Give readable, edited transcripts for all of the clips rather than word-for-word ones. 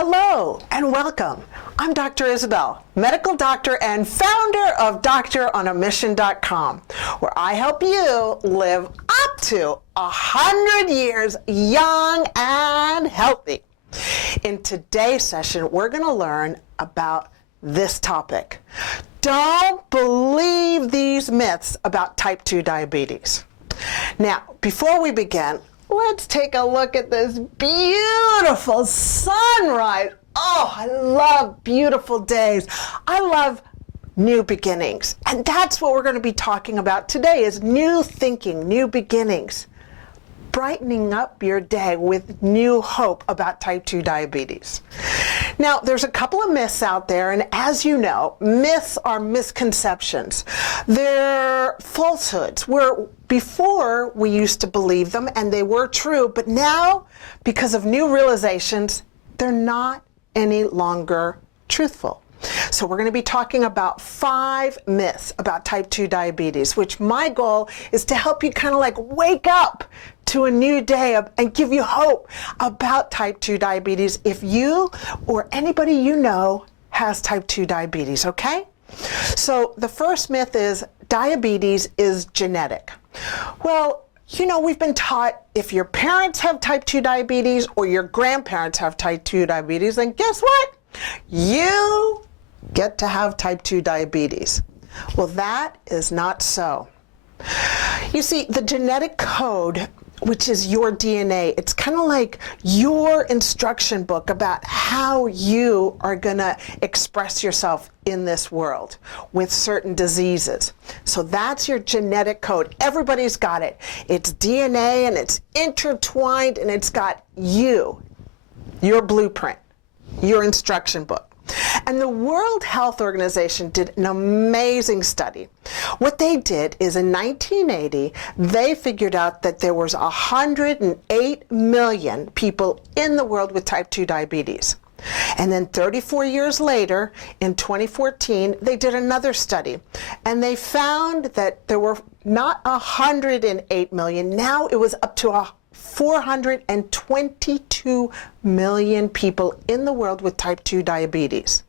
Hello and welcome. I'm Dr. Isabel, medical doctor and founder of Doctoronamission.com, where I help you live up to 100 years young and healthy. In today's session, we're going to learn about this topic. Don't believe these myths about type 2 diabetes. Now, before we begin, let's take a look at this beautiful sunrise. Oh, I love beautiful days. I love new beginnings. And that's what we're going to be talking about today is new thinking, new beginnings. Brightening up your day with new hope about type 2 diabetes. Now, there's a couple of myths out there, and as you know, myths are misconceptions. They're falsehoods, where before we used to believe them and they were true, but now, because of new realizations, they're not any longer truthful. So we're going to be talking about 5 myths about type 2 diabetes, which my goal is to help you kind of like wake up to a new day and give you hope about type 2 diabetes if you or anybody you know has type 2 diabetes, okay? So the first myth is diabetes is genetic. Well, you know, we've been taught if your parents have type 2 diabetes or your grandparents have type 2 diabetes, then guess what? You get to have type 2 diabetes. Well, that is not so. You see, the genetic code, which is your DNA, it's kind of like your instruction book about how you are going to express yourself in this world with certain diseases. So that's your genetic code. Everybody's got it. It's DNA and it's intertwined and it's got you, your blueprint, your instruction book. And the World Health Organization did an amazing study. What they did is in 1980, they figured out that there was 108 million people in the world with type 2 diabetes. And then 34 years later, in 2014, they did another study. And they found that there were not 108 million. Now it was up to 422 million people in the world with type 2 diabetes.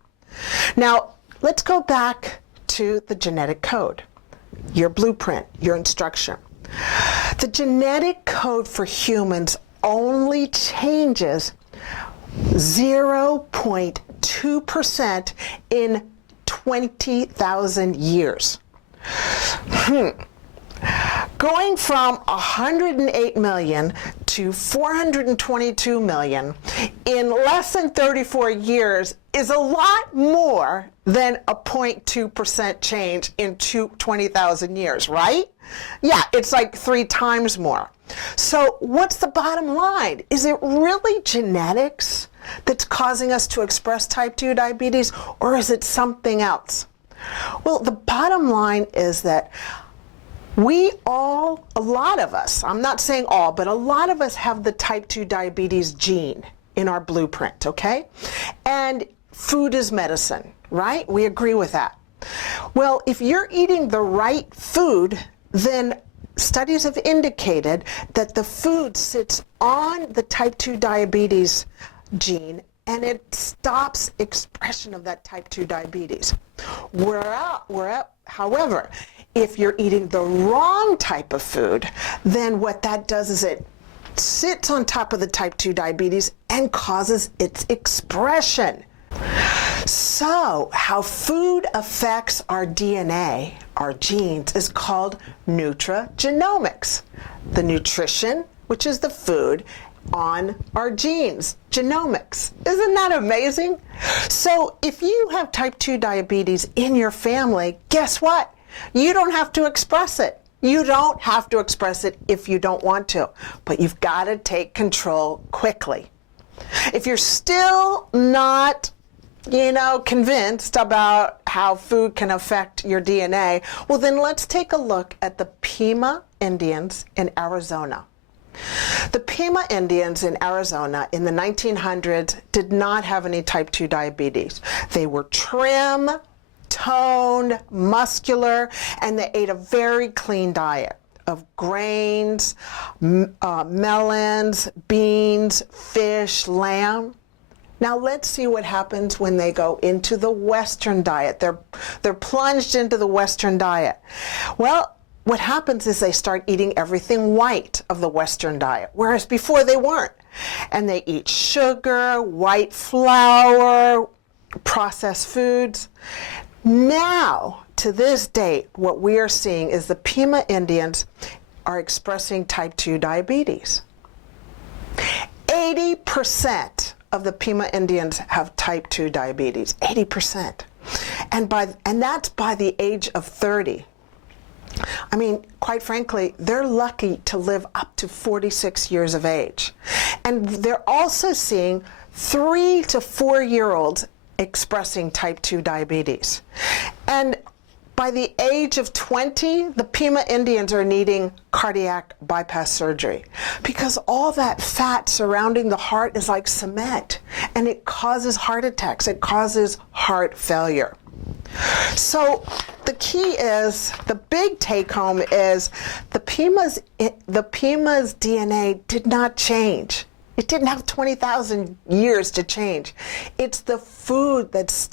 Now, let's go back to the genetic code, your blueprint, your instruction. The genetic code for humans only changes 0.2% in 20,000 years. Going from 108 million to 422 million in less than 34 years is a lot more than a 0.2% change in 20,000 years, right? Yeah, it's like 3 times more. So what's the bottom line? Is it really genetics that's causing us to express type 2 diabetes, or is it something else? Well, the bottom line is that a lot of us, I'm not saying all, but a lot of us have the type 2 diabetes gene in our blueprint, okay? And food is medicine, right? We agree with that. Well, if you're eating the right food, then studies have indicated that the food sits on the type 2 diabetes gene and it stops expression of that type 2 diabetes. However, if you're eating the wrong type of food, then what that does is it sits on top of the type 2 diabetes and causes its expression. So, how food affects our DNA, our genes, is called nutrigenomics. The nutrition, which is the food, on our genes, genomics. Isn't that amazing? So, if you have type 2 diabetes in your family, guess what? You don't have to express it. You don't have to express it if you don't want to, but you've got to take control quickly. If you're still not, convinced about how food can affect your DNA, well, then let's take a look at the Pima Indians in Arizona. The Pima Indians in Arizona in the 1900s did not have any type 2 diabetes. They were trim, toned, muscular, and they ate a very clean diet of grains, melons, beans, fish, lamb. Now let's see what happens when they go into the Western diet. They're plunged into the Western diet. Well, what happens is they start eating everything white of the Western diet, whereas before they weren't. And they eat sugar, white flour, processed foods. Now, to this date, what we are seeing is the Pima Indians are expressing type 2 diabetes. 80% of the Pima Indians have type 2 diabetes, 80%. And that's by the age of 30. I mean, quite frankly, they're lucky to live up to 46 years of age. And they're also seeing 3 to 4-year-olds expressing type 2 diabetes. And by the age of 20, the Pima Indians are needing cardiac bypass surgery because all that fat surrounding the heart is like cement, and it causes heart attacks, it causes heart failure. So the key is, the big take home is the Pima's DNA did not change. It didn't have 20,000 years to change. It's the food that's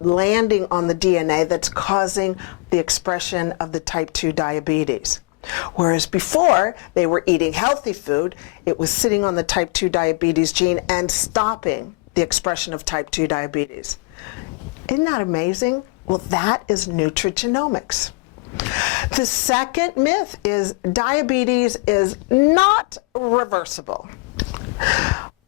landing on the DNA that's causing the expression of the type 2 diabetes. Whereas before, they were eating healthy food, it was sitting on the type 2 diabetes gene and stopping the expression of type 2 diabetes. Isn't that amazing? Well, that is nutrigenomics. The second myth is diabetes is not reversible.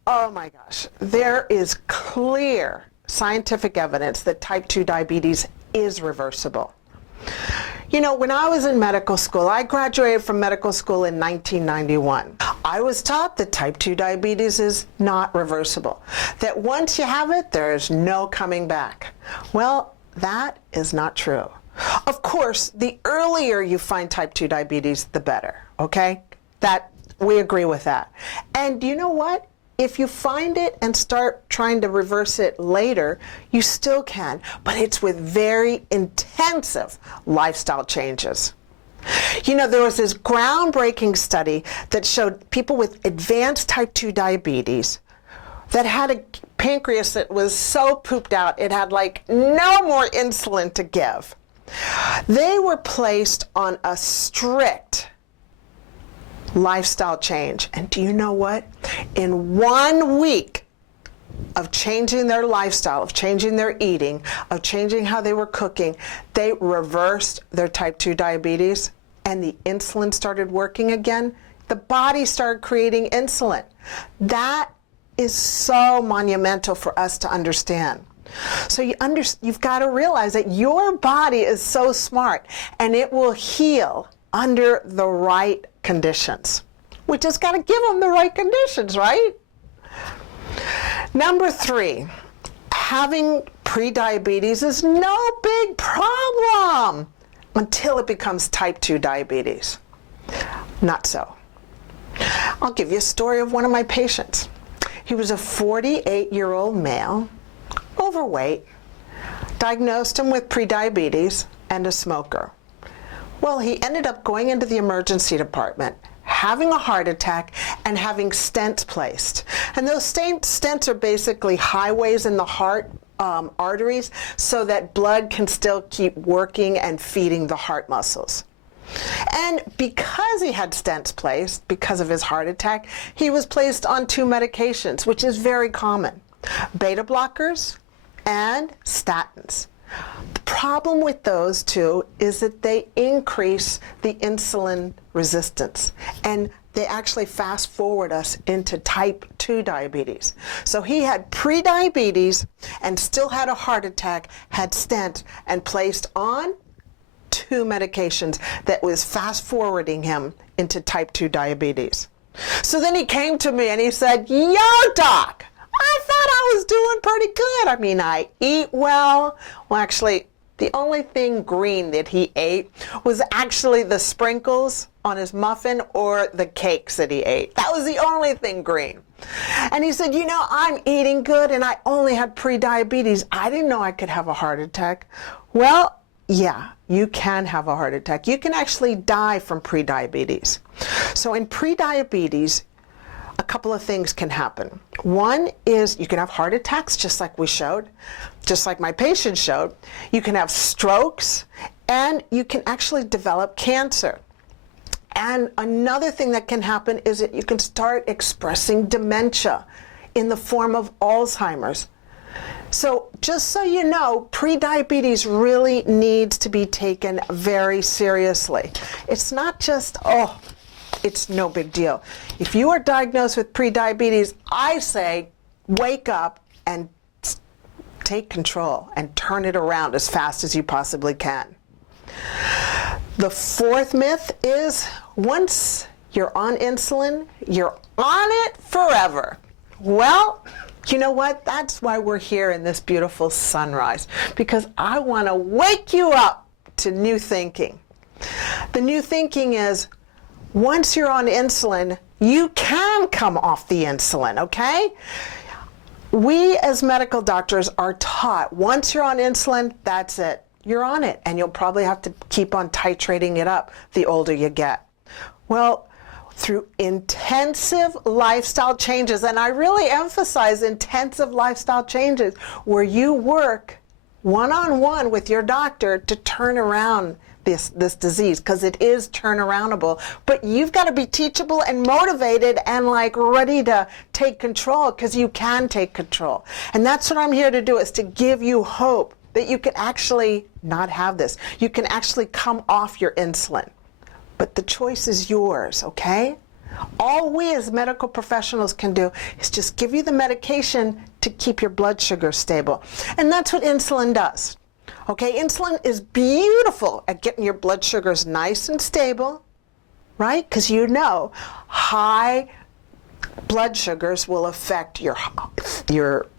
Oh my gosh, there is clear scientific evidence that type 2 diabetes is reversible. You know, when I was in medical school, I graduated from medical school in 1991. I was taught that type 2 diabetes is not reversible, that once you have it, there is no coming back. Well, that is not true. Of course, the earlier you find type 2 diabetes, the better, okay? We agree with that. And you know what? If you find it and start trying to reverse it later, you still can, but it's with very intensive lifestyle changes. You know, there was this groundbreaking study that showed people with advanced type 2 diabetes that had a pancreas that was so pooped out, it had like no more insulin to give. They were placed on a strict lifestyle change. And do you know what? In 1 week of changing their lifestyle, of changing their eating, of changing how they were cooking, they reversed their type 2 diabetes and the insulin started working again. The body started creating insulin. That is so monumental for us to understand. So you've got to realize that your body is so smart and it will heal under the right conditions. We just got to give them the right conditions, right? Number 3, having prediabetes is no big problem until it becomes type 2 diabetes. Not so. I'll give you a story of one of my patients. He was a 48-year-old male, overweight, diagnosed him with prediabetes and a smoker. Well, he ended up going into the emergency department, having a heart attack, and having stents placed. And those stents are basically highways in the heart arteries so that blood can still keep working and feeding the heart muscles. And because he had stents placed, because of his heart attack, he was placed on 2 medications, which is very common: beta blockers and statins. The problem with those 2 is that they increase the insulin resistance, and they actually fast forward us into type 2 diabetes. So he had prediabetes and still had a heart attack, had stents, and placed on 2 medications that was fast forwarding him into type 2 diabetes. So then he came to me and he said, "Yo, doc, I thought I was doing pretty good. I mean, I eat well." Well, actually, the only thing green that he ate was actually the sprinkles on his muffin or the cakes that he ate. That was the only thing green. And he said, "You know, I'm eating good and I only had prediabetes. I didn't know I could have a heart attack." Well, yeah, you can have a heart attack. You can actually die from prediabetes. So in prediabetes, a couple of things can happen. One is you can have heart attacks, just like we showed, just like my patient showed. You can have strokes, and you can actually develop cancer. And another thing that can happen is that you can start expressing dementia in the form of Alzheimer's. So just so you know, prediabetes really needs to be taken very seriously. It's not just, oh, it's no big deal. If you are diagnosed with prediabetes, I say wake up and take control and turn it around as fast as you possibly can. The fourth myth is once you're on insulin, you're on it forever. Well, you know what? That's why we're here in this beautiful sunrise, because I want to wake you up to new thinking. The new thinking is once you're on insulin, you can come off the insulin, okay? We as medical doctors are taught once you're on insulin, that's it. You're on it, and you'll probably have to keep on titrating it up the older you get. Well, through intensive lifestyle changes, and I really emphasize intensive lifestyle changes, where you work one-on-one with your doctor to turn around this disease, because it is turnaroundable, but you've got to be teachable and motivated and like ready to take control, because you can take control. And that's what I'm here to do, is to give you hope that you can actually not have this. You can actually come off your insulin. But the choice is yours, okay? All we as medical professionals can do is just give you the medication to keep your blood sugar stable. And that's what insulin does. Okay, insulin is beautiful at getting your blood sugars nice and stable, right? Because you know, high blood sugars will affect your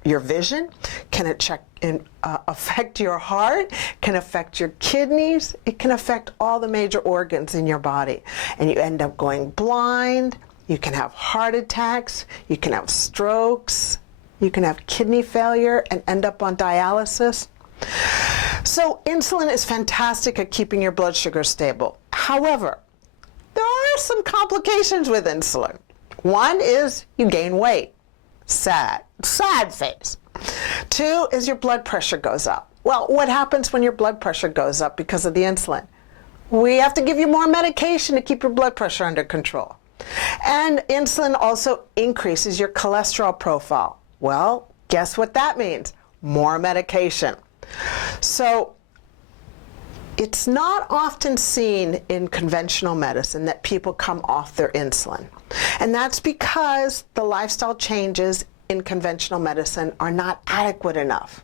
vision, can affect your heart, can affect your kidneys, it can affect all the major organs in your body. And you end up going blind, you can have heart attacks, you can have strokes, you can have kidney failure and end up on dialysis. So insulin is fantastic at keeping your blood sugar stable. However, there are some complications with insulin. One is you gain weight. Sad face. Two is your blood pressure goes up. Well, what happens when your blood pressure goes up because of the insulin? We have to give you more medication to keep your blood pressure under control. And insulin also increases your cholesterol profile. Well, guess what that means? More medication. So it's not often seen in conventional medicine that people come off their insulin. And that's because the lifestyle changes in conventional medicine are not adequate enough.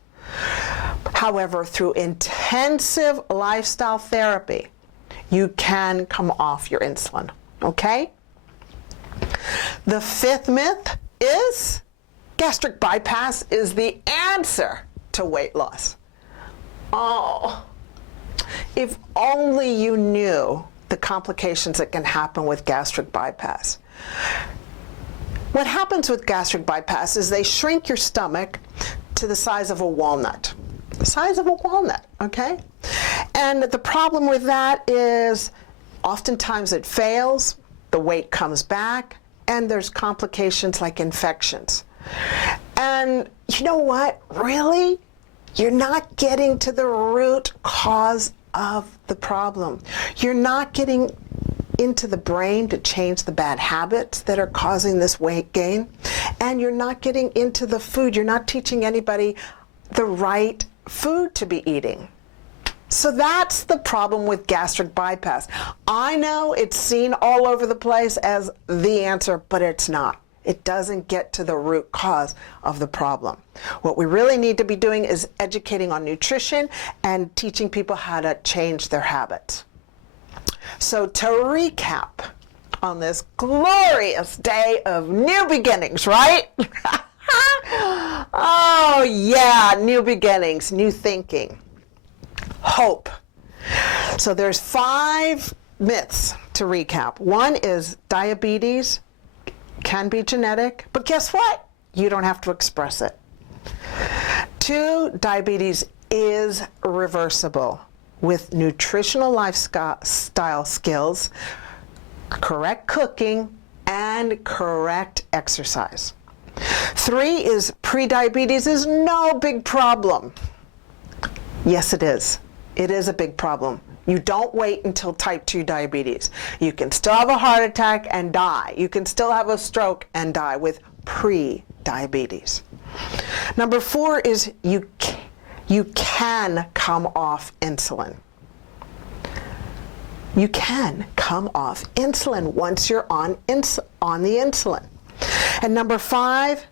However, through intensive lifestyle therapy, you can come off your insulin, okay? The fifth myth is gastric bypass is the answer to weight loss. Oh, if only you knew the complications that can happen with gastric bypass. What happens with gastric bypass is they shrink your stomach to the size of a walnut. The size of a walnut, okay? And the problem with that is oftentimes it fails, the weight comes back, and there's complications like infections. And you know what? Really? You're not getting to the root cause of the problem. You're not getting into the brain to change the bad habits that are causing this weight gain. And you're not getting into the food. You're not teaching anybody the right food to be eating. So that's the problem with gastric bypass. I know it's seen all over the place as the answer, but it's not. It doesn't get to the root cause of the problem. What we really need to be doing is educating on nutrition and teaching people how to change their habits. So to recap on this glorious day of new beginnings, right? Oh yeah, new beginnings, new thinking, hope. So there's 5 myths to recap. One is diabetes can be genetic, but guess what? You don't have to express it. 2, diabetes is reversible with nutritional lifestyle skills, correct cooking, and correct exercise. 3 is prediabetes is no big problem. Yes, it is. It is a big problem. You don't wait until type 2 diabetes. You can still have a heart attack and die. You can still have a stroke and die with pre-diabetes. Number 4 is you can come off insulin. You can come off insulin once you're on the insulin. And number 5,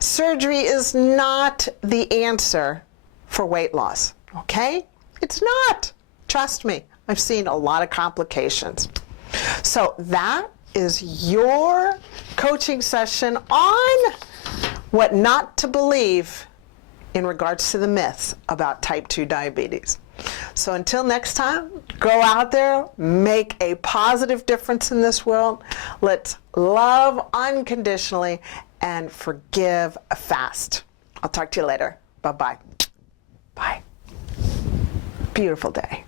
surgery is not the answer for weight loss, okay? It's not. Trust me, I've seen a lot of complications. So that is your coaching session on what not to believe in regards to the myths about type 2 diabetes. So until next time, go out there, make a positive difference in this world. Let's love unconditionally and forgive fast. I'll talk to you later. Bye-bye. Bye. Beautiful day.